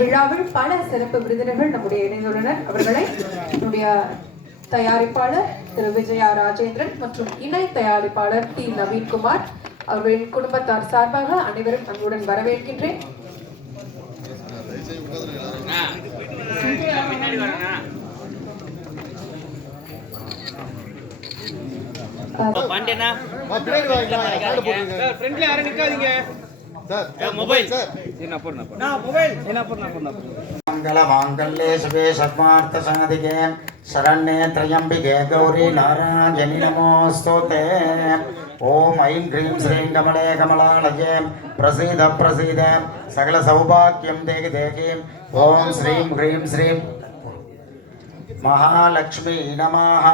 விழாவில் பல சிறப்பு விருந்தினர்கள் நம்முடைய இணைந்துள்ளனர். அவர்களை நம்முடைய தயாரிப்பாளர் திரு விஜயா ராஜேந்திரன் மற்றும் இணை தயாரிப்பாளர் டி நவீன்குமார் அவர்களின் குடும்பத்தார் சார்பாக அனைவரும் அன்புடன் வரவேற்கின்றேன். मंगलमांगल्ये शिवे सर्वार्थसाधिके शरण्ये त्र्यंबिके गौरी नारायणि नमोस्तुते। ओम ऐं ह्रीं श्रीं कमले कमलालये प्रसीद प्रसीद सकल सौभाग्यं देहि देहि। ओम श्रीं ह्रीं श्रीं महालक्ष्मी नमः।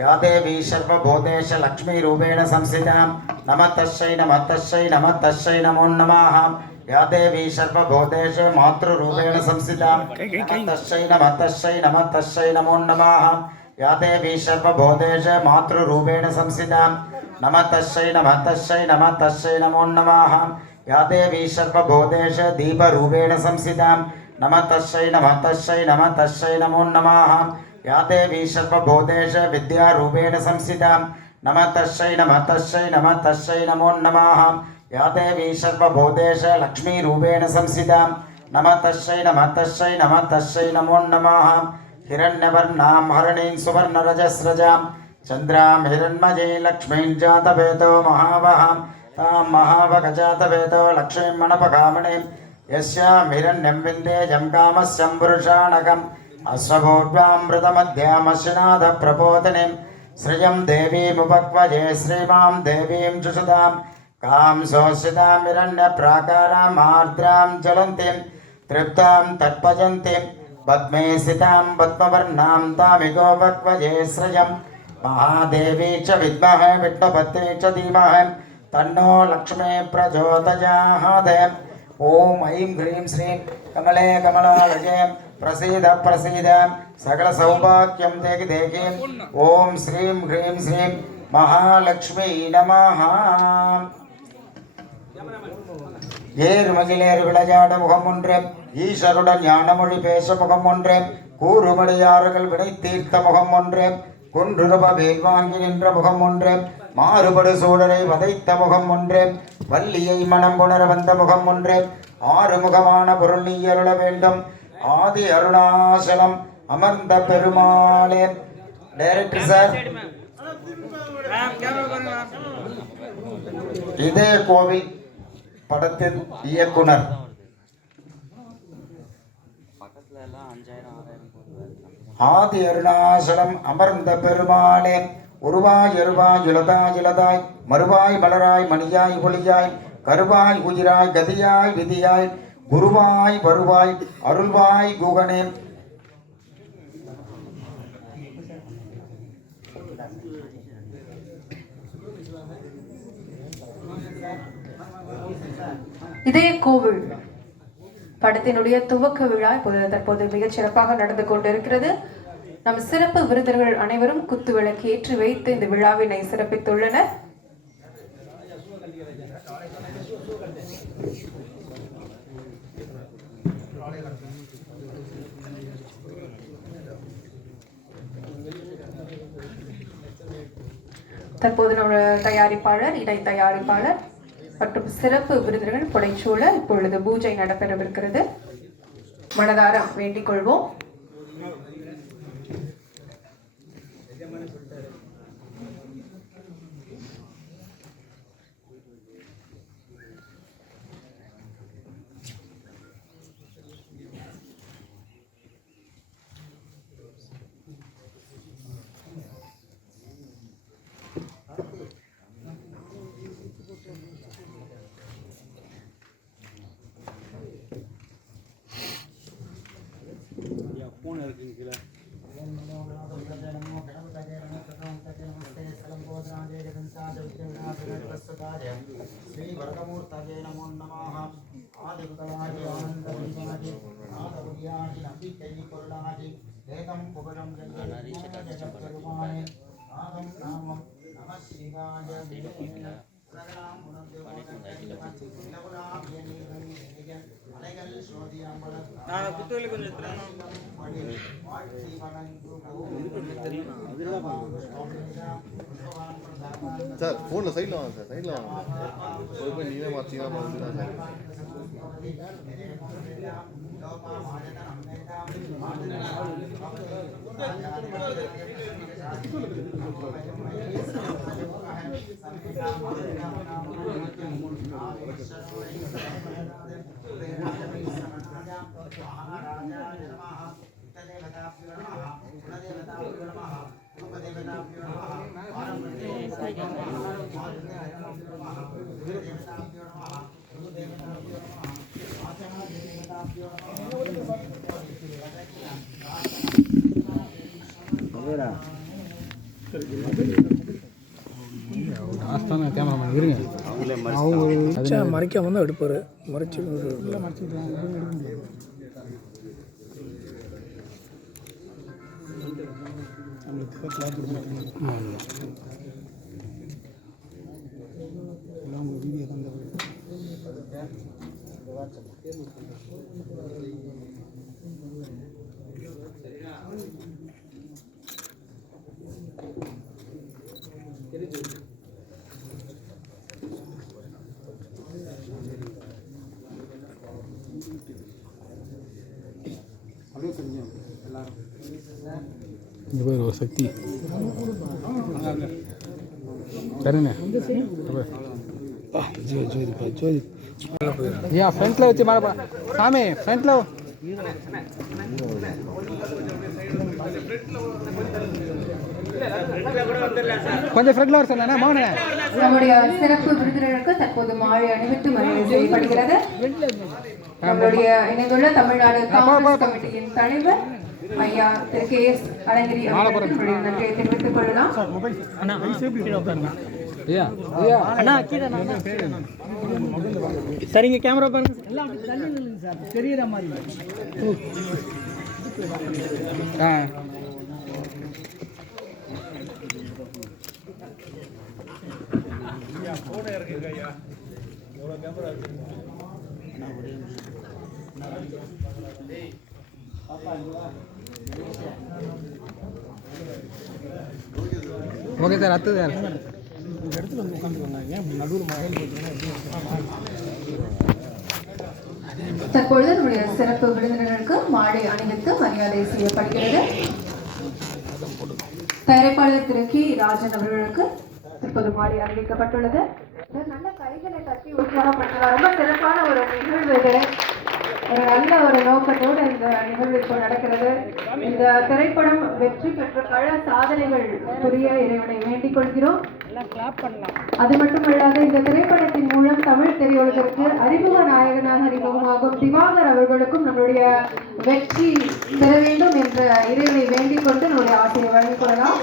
या देवी सर्वभूतेश लक्ष्मी रूपेण संस्थिता नमस्तस्यै नमस्तस्यै नमस्तस्यै नमो नमः। या देवी सर्वभूतेश मातृरूपेण संस्थिता नमस्तस्यै नमस्तस्यै नमस्तस्यै नमो नमः। या देवी सर्वभूतेश मातृरूपेण संस्थिता नमस्तस्यै नमस्तस्यै नमस्तस्यै नमो नमः। या देवी सर्वभूतेश दीपरूपेण संस्थिता नमस्तस्यै नमस्तस्यै नमस्तस्यै नमो नमः। या देवी सर्वभूतेश विद्यारूपेण संस्थिता नमस्तस्यै नमस्तस्यै नमस्तस्यै नमो नमः। या देवी सर्वभूतेश लक्ष्मीरूपेण संस्थिता नमस्तस्यै नमस्तस्यै नमस्तस्यै नमो नमः। हिरण्यवर्णां हरणीं सुवर्णरजस्रजां चन्द्रां हिरण्मयीं लक्ष्मीं जातवेदो महावहां तां महावगजातवेदो लक्ष्मीं मनपगामिनीं यस्यां हिरण्यं विन्देयं कामस्यं पुरुषाणकम् अश्वभूर्वामृतमध्यामश्नाथ प्रबोधिनीं श्रियं देवीमुपक्वये श्रीमां देवीं जुषुतां कां सोषितां हिरण्यप्राकाराम् आर्द्रां ज्वलन्तीं तृप्तां तत्पजन्तीं पद्मे स्थितां पद्मवर्णां तामिगोपक्वये श्रियं महादेवी च विद्महे विष्णुपत्नी च धीमहि तन्नो लक्ष्मी प्रचोदयात्। ओम ऐं ह्रीं श्रीं कमले कमलालये प्रसीद प्रसीद सकल सौभाग्यं देहि देहि। ओम श्रीं ह्रीं श्रीं महालक्ष्मी नमः। ஏறுமகிழேறு விளையாட முகம் ஒன்று ஈஸ்வருடன் ஞானமொழி பேச முகம் ஒன்று கூறுபடியாறுகள் வினை தீர்த்த முகம் ஒன்று குன்றுருப வேல் வாங்கி நின்ற முகம் ஒன்று மாறுபடு சூழலை வதைத்த முகம் ஒன்று வள்ளியை மனம் புணர வந்த முகம் ஒன்று ஆறுமுகமான பொருள் நீ அருள வேண்டும் ஆதி அருணாசலம் அமர்ந்த பெருமாளே. டைரக்டர் சார், இதே கோவில் படத்தின் இயக்குனர் ஆதி அருணாசலம் அமர்ந்த பெருமாளே. உருவாய் எருவாய் இளதாய் இளதாய் மறுவாய் மலராய் மணியாய் ஒளியாய் கருவாய் உயிராய் கதியாய் விதியாய் குருவாய் வருவாய் அருள்வாய் குகனே. இதே கோவில் படத்தினுடைய துவக்க விழா தற்போது மிகச் சிறப்பாக நடந்து கொண்டிருக்கிறது. நம் சிறப்பு விருந்தினர்கள் அனைவரும் குத்து விளக்கு ஏற்றி வைத்து இந்த விழாவினை சிறப்பித்துள்ளனர். தற்போது நம்ம தயாரிப்பாளர் இணை தயாரிப்பாளர் மற்றும் சிறப்பு விருந்தினர்கள் புடைச்சூழ இப்பொழுது பூஜை நடைபெறவிருக்கிறது. மனதார வேண்டிக் கொள்வோம். श्री वरदमूर्तये नमो नमः। आदिगुतलादि आनंददीपादि आदुर्यादि नंबिकै कोरडादि वेदं पुगरं जगद्गुरुमाने आदं नामं नमः शिवाय சகலாம் உணர்ந்து அலைகள் சோதி அம்பலம் சார் ஃபோனில் சைடில் வாங்க சார், சைடில் வாங்க சார். ஒரு போய் நீவே மாற்றிங்கன்னா வந்துதான் சார். ஆஸ்தான கேமராமேன் இருங்க. அவங்க மறைக்காம தான் எடுப்பார். மறைச்சு வீடியோ தான் இந்த பேர் ஒரு சக்தி சரிண்ணே. ஜோதிப்பா ஜோதி ஐயா ஃப்ரண்ட்டில் வச்சு மாறப்பா சாமி ஃப்ரண்ட்டில் கொஞ்சம் ஃப்ரண்ட்ல வர சொன்னேன் மோகனே. நம்முடைய சிறப்பு விருந்தினருக்கு தற்போது மாலை அணிவித்து மரியாதை செய்யப்படுகிறது. நம்மளுடைய இணைந்துள்ள தமிழ்நாடு காங்கிரஸ் கமிட்டியின் தலைவர் ஐயா திரு KS அழகிரி அவர்களுக்கு நன்றியை தெரிவித்துக் கொள்ளலாம். சரிங்க கேமரா பாருங்க எல்லாம் தள்ளி நில்லுங்க சார் தெரியற மாதிரி. ஓகே சார் அடுத்தது சார் இந்த இடத்துல வந்து உட்காந்துருக்காங்க. ஏன் நடுவில் தற்பொழுது நம்முடைய சிறப்பு விருந்தினருக்கு மாலை அணிவித்து மரியாதை செய்யப்படுகிறது. தயாரிப்பாளர் திரு K. ராஜன் அவர்களுக்கு தற்போது மாலை அணிவிக்கப்பட்டுள்ளது. நல்ல கைகளை தட்டி உற்சாகப்படுத்தலாம். ரொம்ப சிறப்பான ஒரு நிகழ்வு இது. ஒரு நல்ல ஒரு நோக்கத்தோடு இந்த நிகழ்வு இப்போ நடக்கிறது. இந்த திரைப்படம் வெற்றி பெற்ற பல சாதனைகள் புரிய இறைவனை வேண்டிக் கொள்கிறோம். அது மட்டுமல்லாது இந்த திரைப்படத்தின் மூலம் தமிழ் திரையுலகிற்கு அறிமுக நாயகனாக அறிமுகமாகும் திவாகர் அவர்களுக்கும் நம்மளுடைய வெற்றி பெற வேண்டும் என்ற இறைவனை வேண்டிக் கொண்டு நம்முடைய ஆசையை வழங்கிக் கொள்ளலாம்.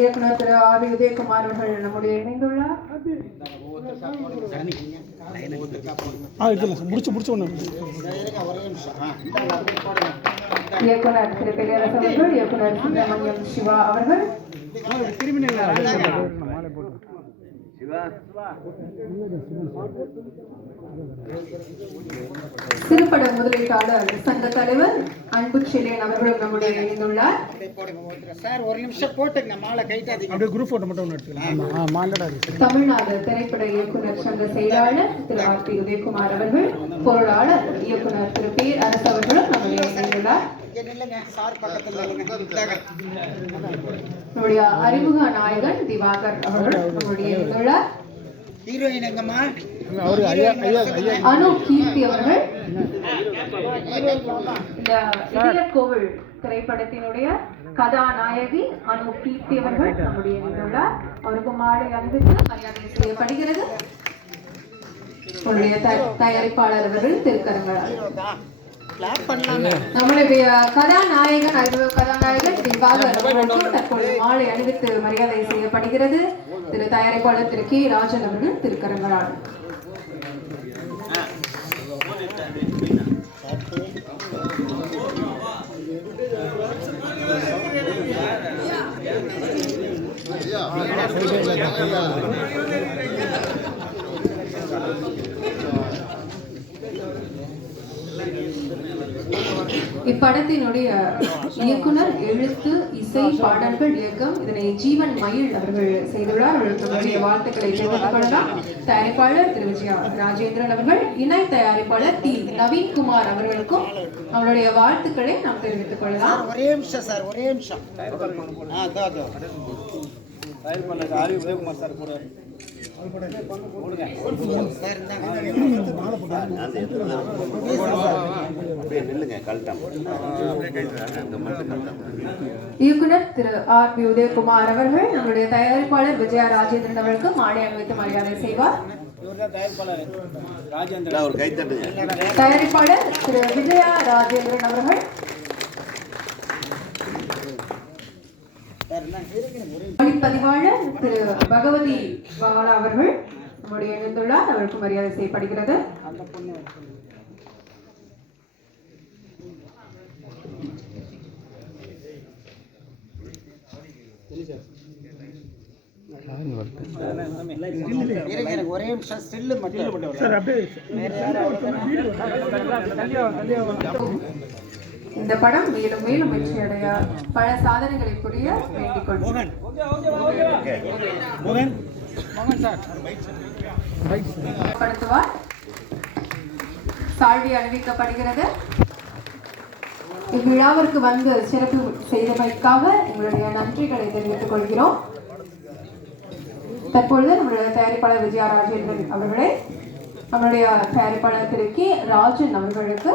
இயக்குனர் திரு R. உதயகுமார் அவர்கள் நம்முடைய இணைந்துள்ளார். இயக்குனர் திரு பெரியரசு அவர்கள், இயக்குனர் சுப்பிரமணியம் சிவா அவர்கள், சிறுபட முதலீட்டாளர் சங்க தலைவர் அன்பு செல்லியன் அவர்களும் நம்முடைய இணைந்துள்ளார். தமிழ்நாடு திரைப்பட இயக்குனர் சங்க செயலாளர் திரு R. P. உதயகுமார் அவர்கள், பொருளாளர் இயக்குனர் திரு P. அரசு அவர்களும் நம்முடைய இணைந்துள்ளார். நம்முடைய அறிமுக நாயகன் திவாகர் அவர்கள் நம்முடைய இணைந்துள்ளார். அனு கீர்த்தி அவர்கள் இந்த இதய கோவில் திரைப்படத்தினுடைய கதாநாயகி அனு கீர்த்தி அவர்கள் நம்முடைய இணைந்துள்ளார். அவருக்கு மாலை அணிவித்து மரியாதை செய்யப்படுகிறது. உங்களுடைய தயாரிப்பாளர் அவர்கள் திருக்கரங்களால் நம்மளுடைய கதாநாயகன் அறிமுக கதாநாயகன் திவாகர் அவர்களுக்கு தற்போது மாலை அணிவித்து மரியாதை செய்யப்படுகிறது. திரு தயாரிப்பாளர் திரு K. ராஜன் அவர்கள் திருக்கரங்களால் ஐயா இப்படத்தினுடைய இயக்குனர், எழுத்து, இசை, பாடல்கள், இயக்கம் இதனை ஜீவன் மயில் அவர்கள் செய்துள்ளார். அவர்களுக்கு நம்முடைய வாழ்த்துக்களை தெரிவித்துக் கொள்ளலாம். தயாரிப்பாளர் திரு விஜயா ராஜேந்திரன் அவர்கள், இணை தயாரிப்பாளர் டி நவீன்குமார் அவர்களுக்கும் அவருடைய வாழ்த்துக்களை நாம் தெரிவித்துக் கொள்ளலாம். ஒரே நிமிஷம் சார், ஒரே நிமிஷம். உதயகுமார் சார் கூட இயக்குனர் திரு ஆர்.பி. உதயகுமார் அவர்கள் நம்முடைய தயாரிப்பாளர் விஜயா ராஜேந்திரன் அவர்களுக்கு மாலை அணிவித்து மரியாதை செய்வார். தயாரிப்பாளர் திரு விஜயா ராஜேந்திரன் அவர்கள், ஒளிப்பதிவாளர் திரு பகவதி பாலா அவர்கள் நம்முடைய இணைந்துள்ளார். அவருக்கு மரியாதை செய்யப்படுகிறது. ஒரே நிமிஷம் ஸ்டில் மட்டும். இந்த படம் மேலும் மேலும் வெற்றியடைய பல சாதனைகளை புரிய வேண்டிக் கொள்கிறேன். சால்வி அணிவிக்கப்படுகிறது. இவ்விழாவிற்கு வந்து சிறப்பு செய்தமைக்காக எங்களுடைய நன்றிகளை தெரிவித்துக் கொள்கிறோம். தற்பொழுது நம்முடைய தயாரிப்பாளர் விஜயா ராஜேந்திரன் அவர்களை நம்முடைய தயாரிப்பாளர் திரு கே ராஜன் அவர்களுக்கு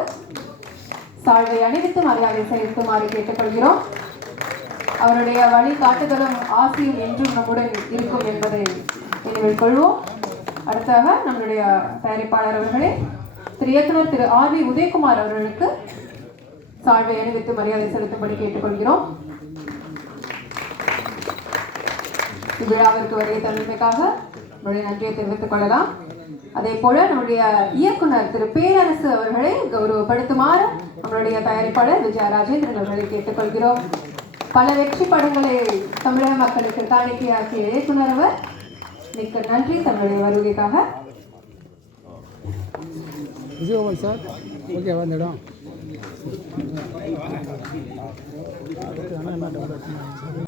சால்வை அணிவித்து மரியாதை செலுத்துமாறு கேட்டுக்கொள்கிறோம். அவருடைய வழிகாட்டுதலும் ஆசையும் என்றும் நம்முடன் இருக்கும் என்பதை நினைவில் கொள்வோம். அடுத்தாக நம்முடைய தயாரிப்பாளர் அவர்களே திரு இயக்குனர் திரு ஆர்.பி. உதயகுமார் அவர்களுக்கு சால்வை அணிவித்து மரியாதை செலுத்தும்படி கேட்டுக்கொள்கிறோம். இவ்விழாவிற்கு வருகை தந்தமைக்காக நம்முடைய நன்றியை தெரிவித்துக் கொள்ளலாம். அதே போல நம்முடைய இயக்குனர் திரு பேரரசு அவர்களை கௌரவப்படுத்துமாறு நம்மளுடைய தயாரிப்பாளர் விஜயா ராஜேந்திரன் அவர்களை கேட்டுக்கொள்கிறோம். பல வெற்றி படங்களை தமிழக மக்களுக்கு காணிக்கையாக்கிய இயக்குனர் அவர், மிக்க நன்றி தன்னுடைய வருகைக்காக. விஜயகுமார் சார், ஓகே வந்துடும்.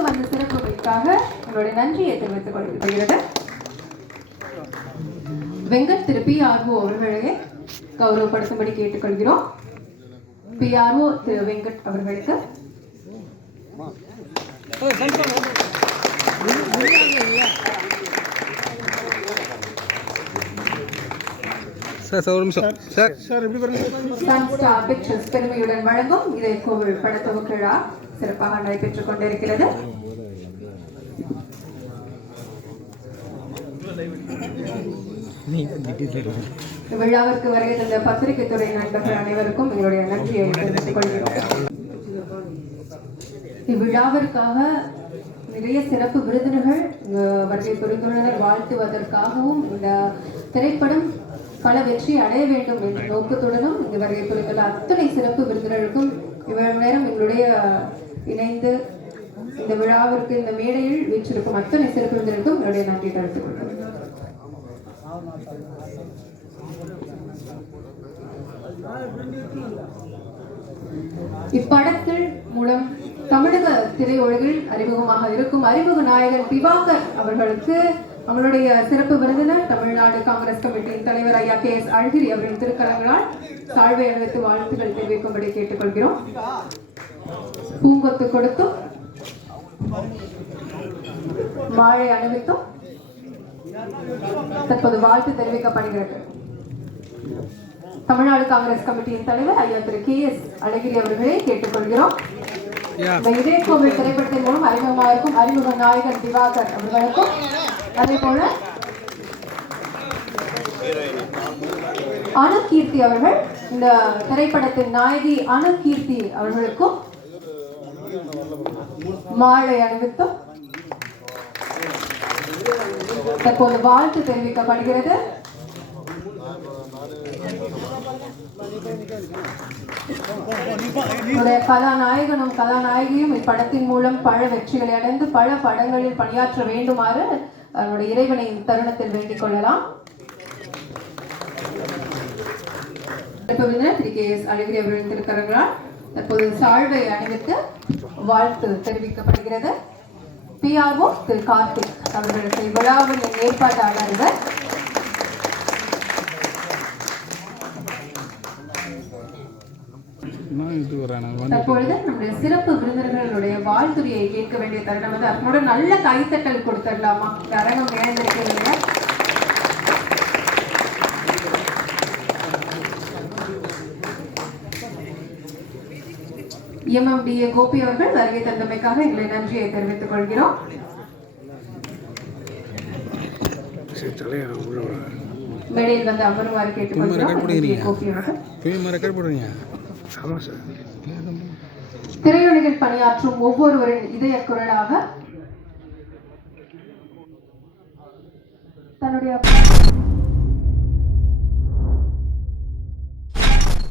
அந்த சிறப்புகளுக்காக உங்களுடைய நன்றியை தெரிவித்துக் கொள்கிறது. வெங்கட் திரு பி.ஆர்.ஓ அவர்களே கௌரவப்படுத்தும்படி கேட்டுக்கொள்கிறோம். பி.ஆர்.ஓ திரு வெங்கட் அவர்களுக்கு சன்ஸ்டார் பிக்சர்ஸ் பெருமையுடன் வழங்கும் இதை கோவில் படத்துவ விழா சிறப்பாக நடைபெற்றுக் கொண்டிருக்கிறது. விழாவிற்கு வருகை தந்த பத்திரிகை துறை நண்பர்கள் அனைவருக்கும் எங்களுடைய நன்றியை தெரிவித்துக் கொள்கிறோம். இவ்விழாவிற்காக நிறைய சிறப்பு விருந்தினர்கள் வருகை புரிந்துள்ளனர். வாழ்த்துவதற்காகவும் இந்த திரைப்படம் பல வெற்றி அடைய வேண்டும் என்ற நோக்கத்துடனும் இங்கு வருகை புரிந்துள்ள அத்தனை சிறப்பு விருந்தினர்களுக்கும் இவ்வளவு நேரம் எங்களுடைய இணைந்து இந்த விழாவிற்கு இந்த மேடையில் வீற்றிருக்கும் அத்தனை சிறப்பு விருந்தினருக்கும் என்னுடைய நன்றி தெரிவித்துக் கொள்கிறேன். இப்படத்தில் மூலம் தமிழக திரையுலகில் அறிமுகமாக இருக்கும் அறிமுக நாயகன் திவாகர் அவர்களுக்கு அவருடைய சிறப்பு விருந்தினர் தமிழ்நாடு காங்கிரஸ் கமிட்டியின் தலைவர் ஐயா கே.எஸ். அழகிரி அவர்களின் திருக்கரங்களால் சால்வை அணிவித்து வாழ்த்துக்கள் தெரிவிக்கும்படி கேட்டுக்கொள்கிறோம். பூங்கொத்து கொடுத்தும் மாலை அணிவித்தும் தற்போது வாழ்த்து தெரிவிக்கப்படுகிறது. தமிழ்நாடு காங்கிரஸ் கமிட்டியின் தலைவர் ஐயா திரு கே.எஸ். அழகிரி அவர்களை கேட்டுக்கொள்கிறோம். இதே கோவில் திரைப்படத்தின் மூலம் அறிமுகமாக இருக்கும் அறிமுக நாயகன் திவாகர் அவர்களுக்கும், அதே போல அனுகீர்த்தி அவர்கள் இந்த திரைப்படத்தின் நாயகி அனுகீர்த்தி அவர்களுக்கும் மாலை அணிவித்தும் தற்போது வாழ்த்து தெரிவிக்கப்படுகிறது. கதாநாயகனும் கதாநாயகியும் இப்படத்தின் மூலம் பல வெற்றிகளை அடைந்து பல படங்களில் பணியாற்ற வேண்டுமாறு அவருடைய இறைவனை தருணத்தில் வேண்டிக் கொள்ளலாம். திரு கே.எஸ். அழகிரி அவர்களின் திருக்கரங்களால் தற்போது சால்வை அணிவித்து வாழ்த்து தெரிவிக்கப்படுகிறது. PRO திரு கார்த்திக் அவர்களுக்கு விழாவின் ஏற்பாட்டாளர்கள். தற்பொழுது நம்முடைய சிறப்பு விருந்தினர்களுடைய வாழ்த்துறையை கேட்க வேண்டிய தருணம் வந்து அதனோட நல்ல கைத்தட்டல் கொடுத்துடலாமா? அரங்கம் இணைந்திருக்கிறீங்க. MMDA கோபி அவர்கள் வருகை தந்தமைக்காக எங்களை நன்றியை தெரிவித்துக் கொள்கிறோம். மேடையில் வந்து அமருமாறு கேட்டுக்கொள்கிறோம். கோபி அவர்கள் திரையுலகில் பணியாற்றும் ஒவ்வொருவரின் இதய குரலாக தன்னுடைய